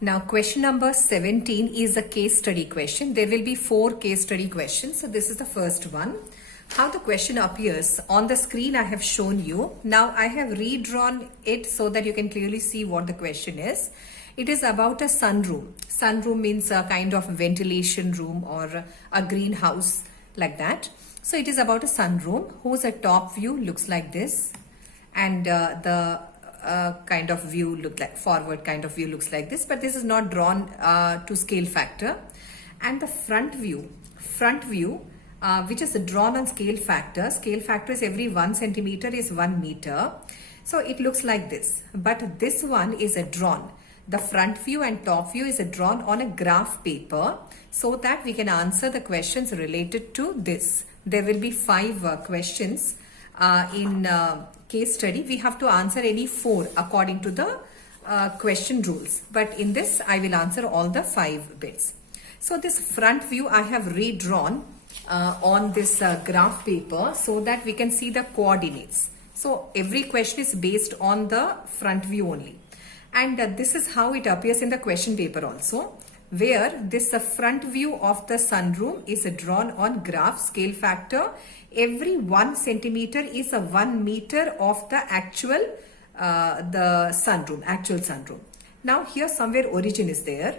Now question number 17 is a case study question. There will be 4 case study questions. So this is the first one. How the question appears on the screen I have shown you. Now I have redrawn it so that you can clearly see what the question is. It is about a sunroom. Sunroom means a kind of ventilation room or a greenhouse like that. So it is about a sunroom whose a top view looks like this, and the kind of view look like forward kind of view looks like this, but this is not drawn to scale factor. And the front view which is drawn on scale factor is every 1 centimeter is 1 meter. So it looks like this, but this one is drawn. The front view and top view is drawn on a graph paper so that we can answer the questions related to this. There will be 5 questions in case study. We have to answer any 4 according to the question rules, but in this I will answer all the 5 bits. So this front view I have redrawn on this graph paper so that we can see the coordinates. So every question is based on the front view only, and this is how it appears in the question paper also, where this front view of the sunroom is drawn on graph scale factor. Every 1 centimeter is a 1 meter of the actual the actual sunroom. Now here somewhere origin is there.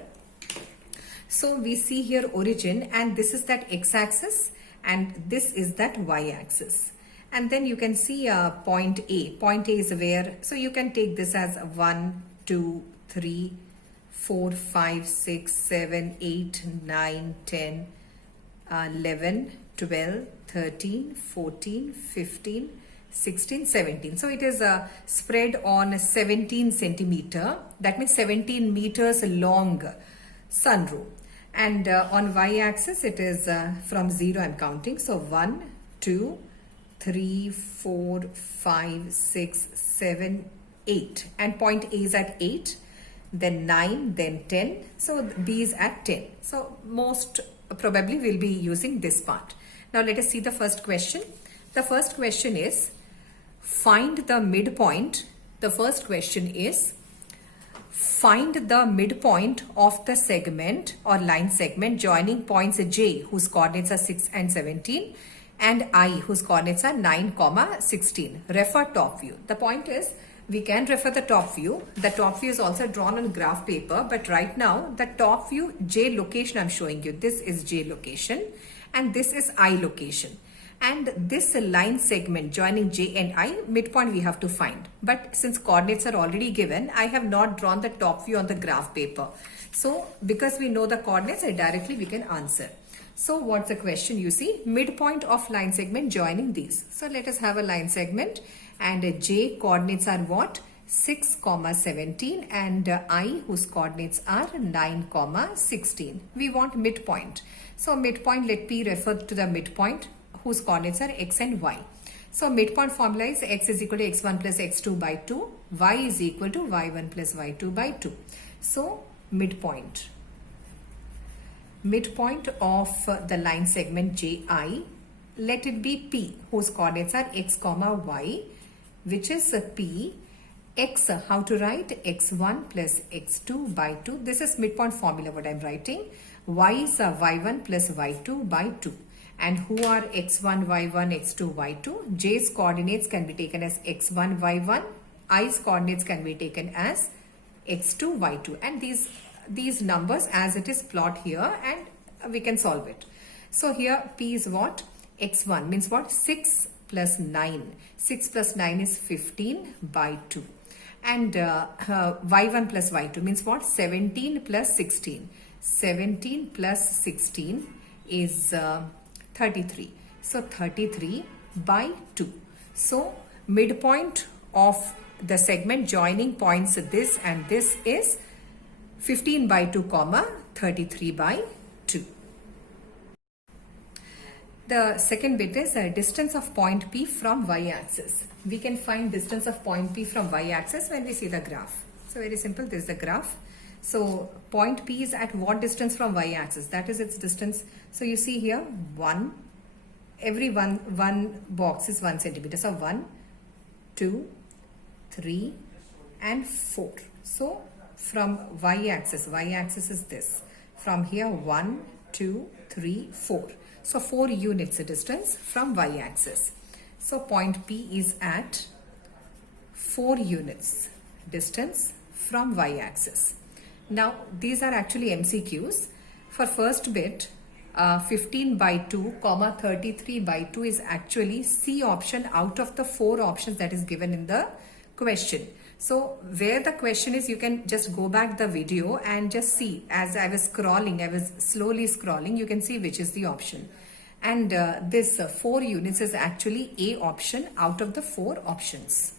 So we see here origin, and this is that x-axis and this is that y-axis. And then you can see point A. Point A is where, so you can take this as 1, 2, 3, 4, 5, 6, 7, 8, 9, 10, 11, 12, 13, 14, 15, 16, 17. So it is spread on 17 centimeter. That means 17 meters long sunroom. And on y-axis it is from 0 I'm counting. So 1, 2, 3, 4, 5, 6, 7, 8. And point A is at 8. Then 9, then 10. So B is at 10. So most probably we'll be using this part. Now let us see the first question. The first question is find the midpoint. The first question is find the midpoint of the segment or line segment joining points J whose coordinates are 6 and 17 and I whose coordinates are 9, 16. Refer top view. The point is we can refer the top view. The top view is also drawn on graph paper, but right now the top view J location I'm showing you. This is J location and this is I location. And this line segment joining J and I, midpoint we have to find. But since coordinates are already given, I have not drawn the top view on the graph paper. So because we know the coordinates, directly we can answer. So what's the question? You see, midpoint of line segment joining these. So let us have a line segment, and J coordinates are what? 6, 17, and I whose coordinates are 9, 16. We want midpoint. So midpoint, let me refer to the midpoint whose coordinates are x and y. So midpoint formula is x is equal to x1 plus x2 by 2, y is equal to y1 plus y2 by 2. So midpoint of the line segment JI, let it be P whose coordinates are x, y, which is P. X, how to write? x1 plus x2 by 2. This is midpoint formula what I'm writing. Y is y1 plus y2 by 2. And who are x1, y1, x2, y2? J's coordinates can be taken as x1, y1. I's coordinates can be taken as x2, y2. And these numbers as it is plot here, and we can solve it. So here P is what? x1 means what? 6 plus 9. 6 plus 9 is 15 by 2. And y1 plus y2 means what? 17 plus 16. 17 plus 16 is 33. So 33 by 2. So midpoint of the segment joining points this and this is 15 by 2, 33 by 2. The second bit is distance of point P from y-axis. We can find distance of point P from y-axis when we see the graph. So very simple, this is the graph. So point P is at what distance from y-axis? That is its distance. So you see here 1, every one box is 1 centimeter. So 1, 2, 3 and 4. So from y-axis is this. From here 1, 2, 3, 4. So 4 units distance from y-axis. So point P is at 4 units distance from y-axis. Now these are actually MCQs. For first bit, 15 by 2, 33 by 2 is actually C option out of the 4 options that is given in the question. So where the question is, you can just go back the video and just see. As I was scrolling, I was slowly scrolling, you can see which is the option. And this 4 units is actually A option out of the 4 options.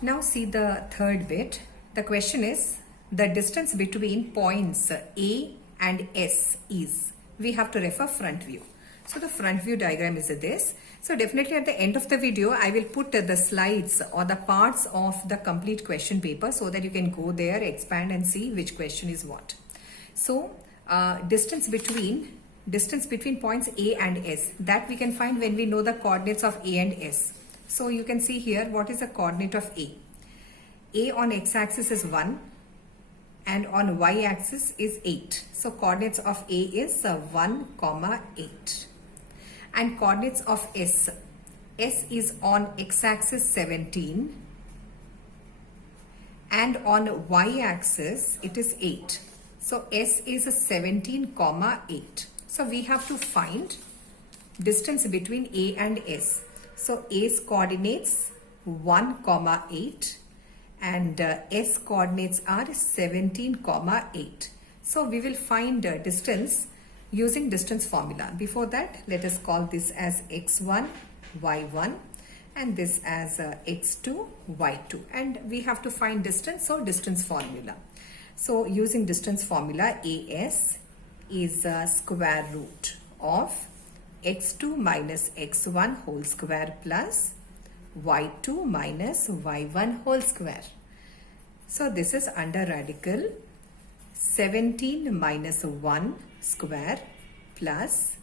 Now see the third bit. The question is the distance between points A and S is. We have to refer front view. So the front view diagram is this. So definitely at the end of the video, I will put the slides or the parts of the complete question paper so that you can go there, expand and see which question is what. So distance between points A and S, that we can find when we know the coordinates of A and S. So you can see here what is the coordinate of A. A on x-axis is 1 and on y-axis is 8. So coordinates of A is 1, 8. And coordinates of S. S is on x-axis 17 and on y-axis it is 8. So S is 17, 8. So we have to find distance between A and S. So A's coordinates 1, 8 and S coordinates are 17, 8. So we will find distance using distance formula. Before that, let us call this as x1, y1 and this as x2, y2. And we have to find distance, so distance formula. So using distance formula, AS is square root of x2 minus x1 whole square plus y2 minus y1 whole square. So this is under radical 17 minus 1 square plus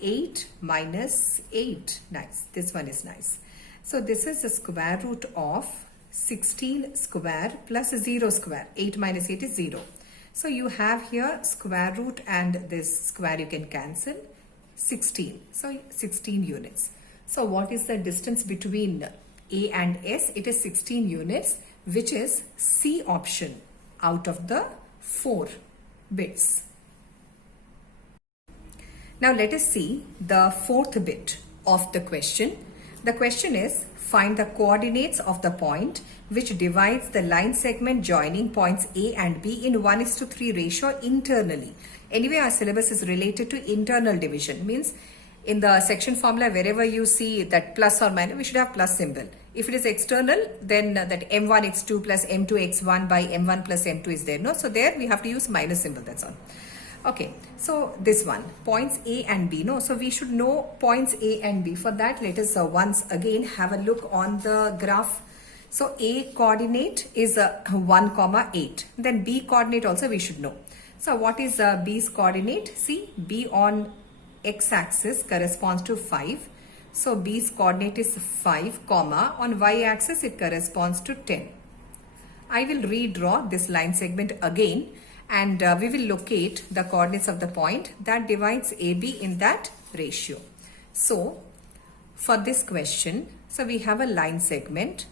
8 minus 8. Nice. This one is nice. So this is the square root of 16 square plus 0 square. 8 minus 8 is 0. So you have here square root and this square you can cancel. 16. So 16 units. So what is the distance between A and S? It is 16 units, which is C option out of the 4 bits. Now let us see the fourth bit of the question. The question is, find the coordinates of the point which divides the line segment joining points A and B in 1:3 ratio internally. Anyway, our syllabus is related to internal division. Means in the section formula, wherever you see that plus or minus, we should have plus symbol. If it is external, then that m1 x2 plus m2 x1 by m1 plus m2 is there. No, so there we have to use minus symbol. That's all. Okay, so this one, points A and B. No, so we should know points A and B. For that, let us once again have a look on the graph. So A coordinate is 1, 8. Then B coordinate also we should know. So what is B's coordinate? See, B on x-axis corresponds to 5. So B's coordinate is 5, on y-axis it corresponds to 10. I will redraw this line segment again and we will locate the coordinates of the point that divides AB in that ratio. So for this question, so we have a line segment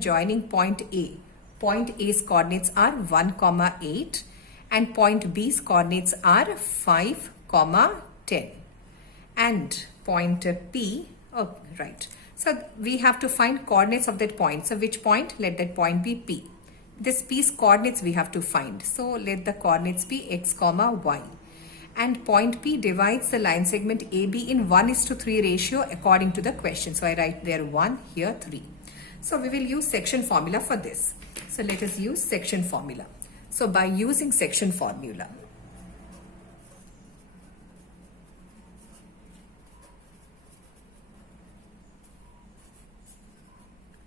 joining point A. Point A's coordinates are 1, 8 and point B's coordinates are 5, 10 and point P, oh right. So we have to find coordinates of that point. So which point? Let that point be P. This P's coordinates we have to find. So let the coordinates be x, y. And point P divides the line segment AB in 1:3 ratio according to the question. So I write there 1, here 3. So we will use section formula for this. So let us use section formula. So by using section formula,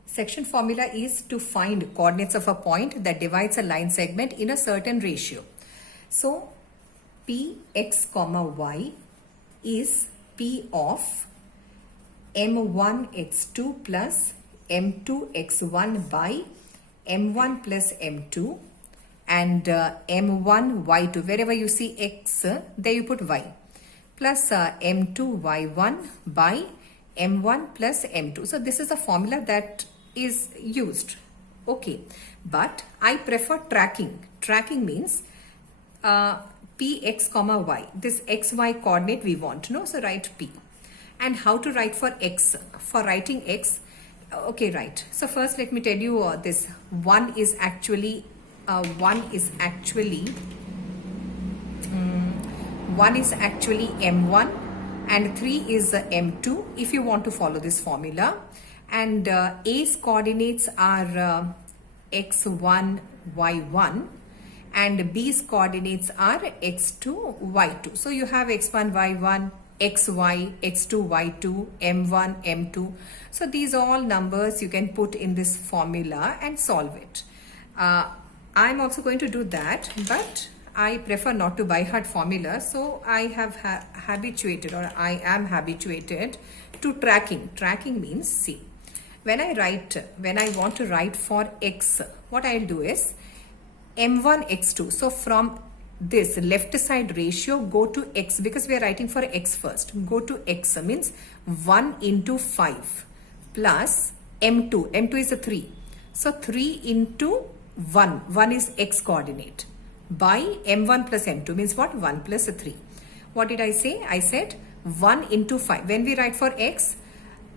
section formula is to find coordinates of a point that divides a line segment in a certain ratio. So P x, y is P of m1 x2 plus m2 x1 by m1 plus m2 and m1 y2. Wherever you see x, there you put y, plus m2 y1 by m1 plus m2. So this is a formula that is used. Okay, but I prefer tracking. Tracking means px comma y. This xy coordinate we want to know, so write p. And how to write for x? For writing x, okay, right. So first let me tell you this. One is actually m1 and 3 is m2 if you want to follow this formula. And A's coordinates are x1, y1 and B's coordinates are x2, y2. So you have x1, y1, xy, x2, y2, m1, m2. So these all numbers you can put in this formula and solve it. I'm also going to do that, but I prefer not to by heart formula. So I have habituated, or I am habituated to tracking. Tracking means, see, when I want to write for x, what I'll do is m1, x2. So from this left side ratio, go to x, because we are writing for x first. Go to x means 1 into 5 plus m2. M2 is a 3. So 3 into 1 is x coordinate by m1 plus m2 means what? 1 plus 3. What did I say? I said 1 into 5. When we write for x,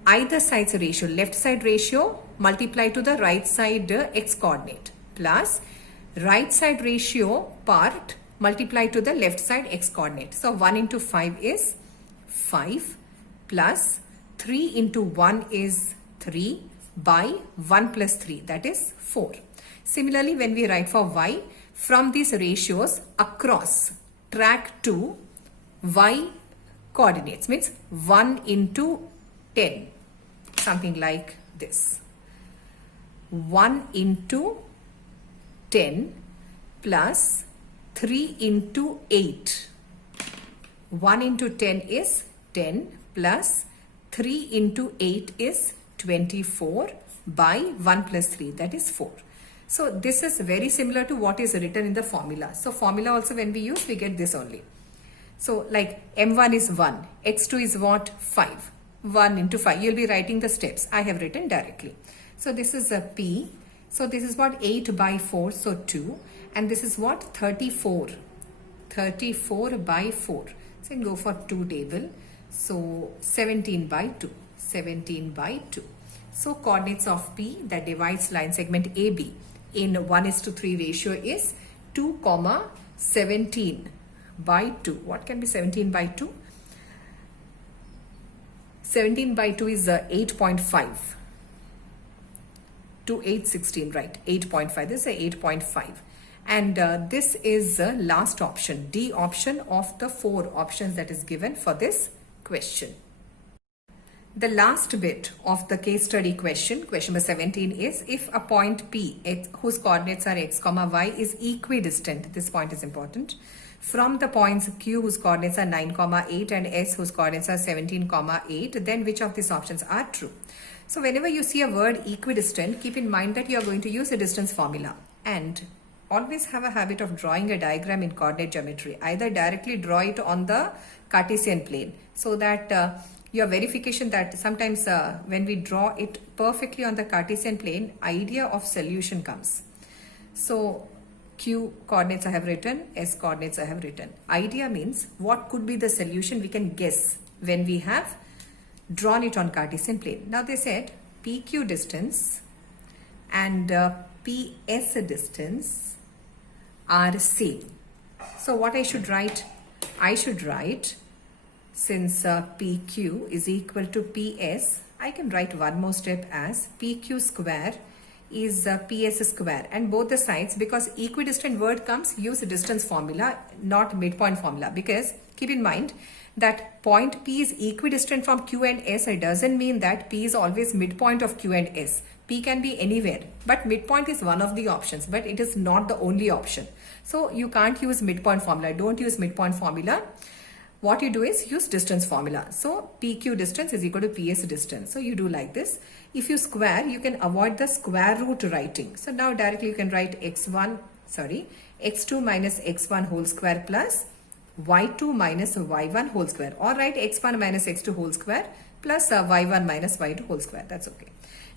either side's ratio, left side ratio multiply to the right side x coordinate plus right side ratio part multiply to the left side x coordinate. So 1 into 5 is 5 plus 3 into 1 is 3 by 1 plus 3, that is 4. Similarly, when we write for y, from these ratios across track to y coordinates means 1 into 10, something like this. 1 into 10 plus 3 into 8. 1 into 10 is 10 plus 3 into 8 is 24 by 1 plus 3, that is 4. So this is very similar to what is written in the formula. So formula also when we use, we get this only. So like m1 is 1, x2 is what? 5. 1 into 5. You'll be writing the steps. I have written directly. So this is a p. So this is what? 8 by 4, so 2. And this is what? 34. 34 by 4. So go for 2 table. So 17 by 2. 17 by 2. So coordinates of P that divides line segment AB in 1:3 ratio is 2, 17 by 2. What can be 17 by 2? 17 by 2 is 8.5. 2, 8, 16, right? 8.5. This is a 8.5. And this is the last option, D option of the 4 options that is given for this question. The last bit of the case study question number 17 is, if a point P whose coordinates are x, y is equidistant, this point is important, from the points Q whose coordinates are 9, 8 and S whose coordinates are 17, 8, then which of these options are true? So whenever you see a word equidistant, keep in mind that you are going to use a distance formula, and always have a habit of drawing a diagram in coordinate geometry. Either directly draw it on the Cartesian plane, so that your verification that sometimes when we draw it perfectly on the Cartesian plane, idea of solution comes. So Q coordinates I have written, S coordinates I have written. Idea means what could be the solution we can guess when we have drawn it on Cartesian plane. Now they said PQ distance and PS distance are same. So what I should write? I should write, since PQ is equal to PS, I can write one more step as PQ square is PS square, and both the sides, because equidistant word comes, use a distance formula, not midpoint formula, because keep in mind that point P is equidistant from Q and S. It doesn't mean that P is always midpoint of Q and S. P can be anywhere, but midpoint is one of the options, but it is not the only option. So you can't use midpoint formula. Don't use midpoint formula. what you do is use distance formula. So PQ distance is equal to PS distance. So you do like this. If you square, you can avoid the square root writing. So now directly you can write x2 minus x1 whole square plus y2 minus y1 whole square, or write x1 minus x2 whole square plus y1 minus y2 whole square. That's okay.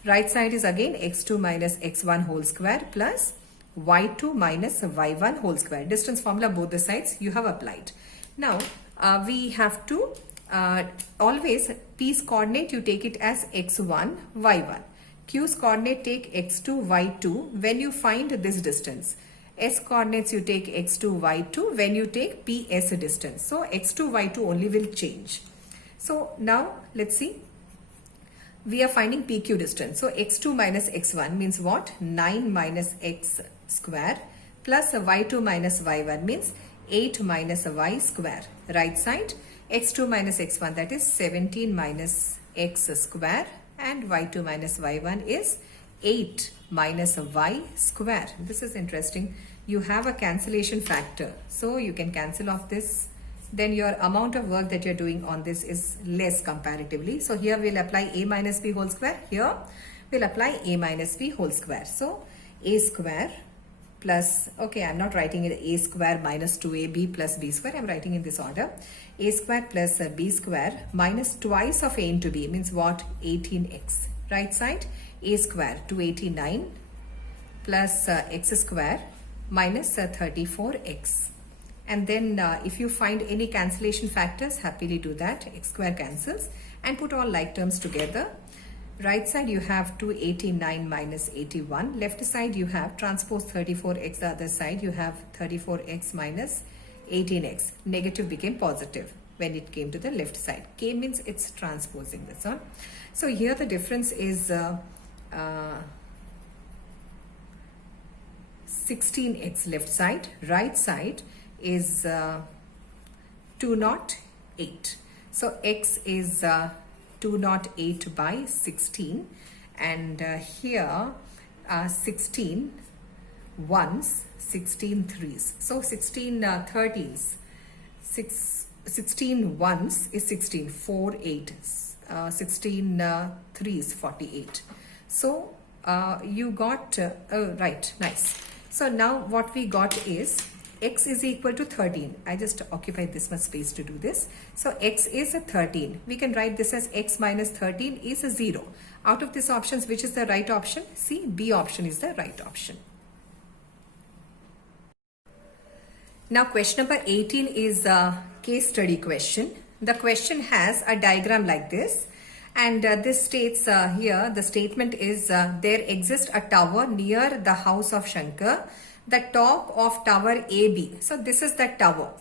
Right side is again x2 minus x1 whole square plus y2 minus y1 whole square. Distance formula both the sides you have applied. Now we have to always P's coordinate you take it as x1 y1. Q's coordinate take x2 y2 when you find this distance. S coordinates you take x2 y2 when you take PS distance. So x2 y2 only will change. So now let's see. We are finding PQ distance. So x2 minus x1 means what? 9 minus x square plus y2 minus y1 means 8 minus y square. Right side, x2 minus x1, that is 17 minus x square, and y2 minus y1 is 8 minus y square. This is interesting. You have a cancellation factor. So you can cancel off this. Then your amount of work that you're doing on this is less comparatively. So here we'll apply a minus b whole square. Here we'll apply a minus b whole square. So a square plus, okay, I'm not writing it a square minus 2ab plus b square. I'm writing in this order. A square plus b square minus twice of a into b means what? 18x. Right side, a square 289 plus x square minus 34x. And then if you find any cancellation factors, happily do that. X square cancels, and put all like terms together. Right side you have 289 minus 81. Left side you have transpose 34x. The other side you have 34x minus 18x. Negative became positive when it came to the left side. K means it's transposing this on. So here the difference is 16x left side. Right side is 208. So x is 208 by 16, and here 16 ones, 16 threes. So 16 13s, 16 ones is 16, 4 8, 16 threes 48. So you got, oh right, nice. So now what we got is x is equal to 13. I just occupied this much space to do this. So x is a 13. We can write this as x minus 13 is a 0. Out of these options, which is the right option? See, B option is the right option. Now question number 18 is a case study question. The question has a diagram like this, and this states here, the statement is there exists a tower near the house of Shankar. The top of tower AB. So this is the tower.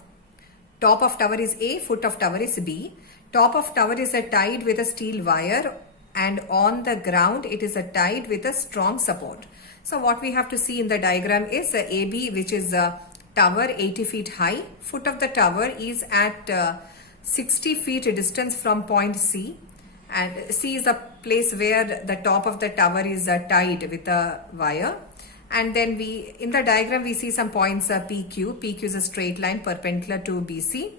Top of tower is A, foot of tower is B. Top of tower is tied with a steel wire, and on the ground it is tied with a strong support. So what we have to see in the diagram is AB, which is a tower 80 feet high. Foot of the tower is at 60 feet distance from point C, and C is a place where the top of the tower is tied with a wire. And then in the diagram we see some points PQ. PQ is a straight line perpendicular to BC,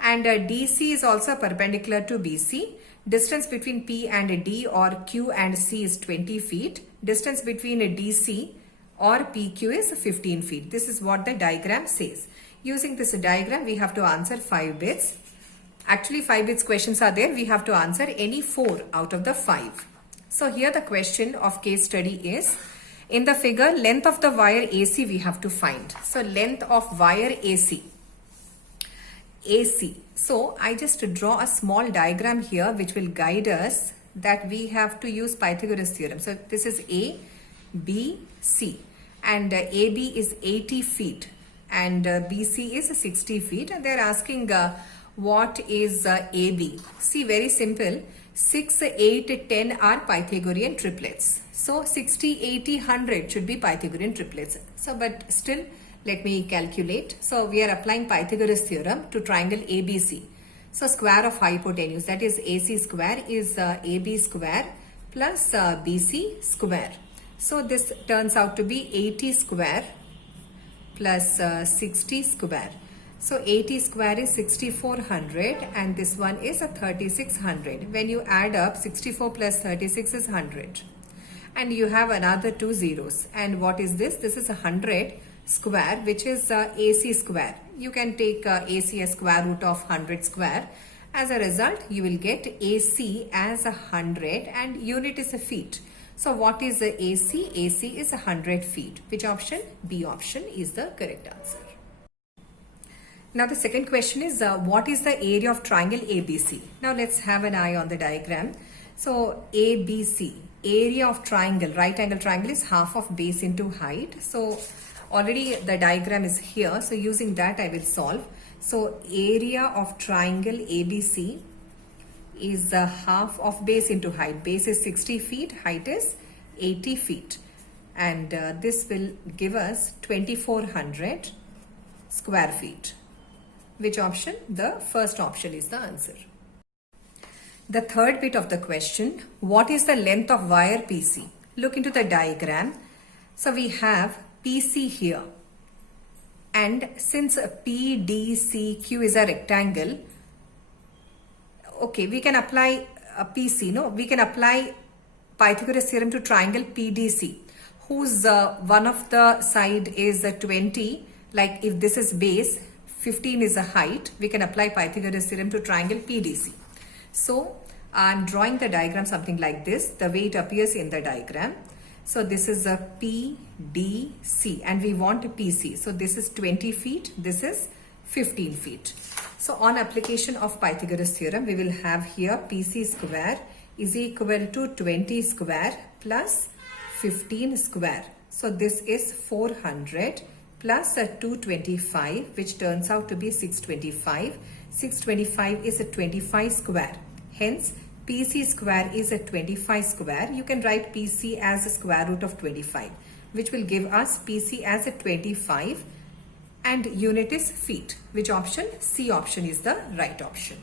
and DC is also perpendicular to BC. Distance between P and D or Q and C is 20 feet. Distance between DC or PQ is 15 feet. This is what the diagram says. Using this diagram we have to answer 5 bits. Actually 5 bits questions are there. We have to answer any 4 out of the 5. So here the question of case study is, in the figure, length of the wire AC we have to find. So length of wire AC. So I just draw a small diagram here which will guide us that we have to use Pythagoras theorem. So this is A, B, C, and AB is 80 feet and BC is 60 feet, and they are asking what is AB. See, very simple. 6, 8, 10 are Pythagorean triplets. So 60, 80, 100 should be Pythagorean triplets. So but still let me calculate. So we are applying Pythagoras theorem to triangle ABC. So square of hypotenuse, that is AC square, is AB square plus BC square. So this turns out to be 80 square plus 60 square. So 80 square is 6400 and this one is a 3600. When you add up, 64 plus 36 is 100. And you have another two zeros. And what is this? This is 100 square, which is AC square. You can take AC as square root of 100 square. As a result, you will get AC as 100 and unit is a feet. So what is the AC? AC is 100 feet. Which option? B option is the correct answer. Now the second question is what is the area of triangle ABC? Now let's have an eye on the diagram. So ABC, area of triangle, right angle triangle is half of base into height. So already the diagram is here. So using that I will solve. So area of triangle ABC is half of base into height. Base is 60 feet, height is 80 feet. And this will give us 2400 square feet. Which option? The first option is the answer. The third bit of the question, what is the length of wire PC? Look into the diagram. So we have PC here. And since PDCQ is a rectangle, okay, we can apply a PC, no? We can apply Pythagoras theorem to triangle PDC, whose one of the side is 20, like if this is base, 15 is the height, we can apply Pythagoras theorem to triangle PDC. So I'm drawing the diagram something like this, the way it appears in the diagram. So this is a PDC and we want a PC. So this is 20 feet, this is 15 feet. So on application of Pythagoras theorem, we will have here PC square is equal to 20 square plus 15 square. So this is 400 plus a 225, which turns out to be 625. 625 is a 25 square. Hence, PC square is a 25 square. You can write PC as a square root of 25, which will give us PC as a 25 and unit is feet. Which option? C option is the right option.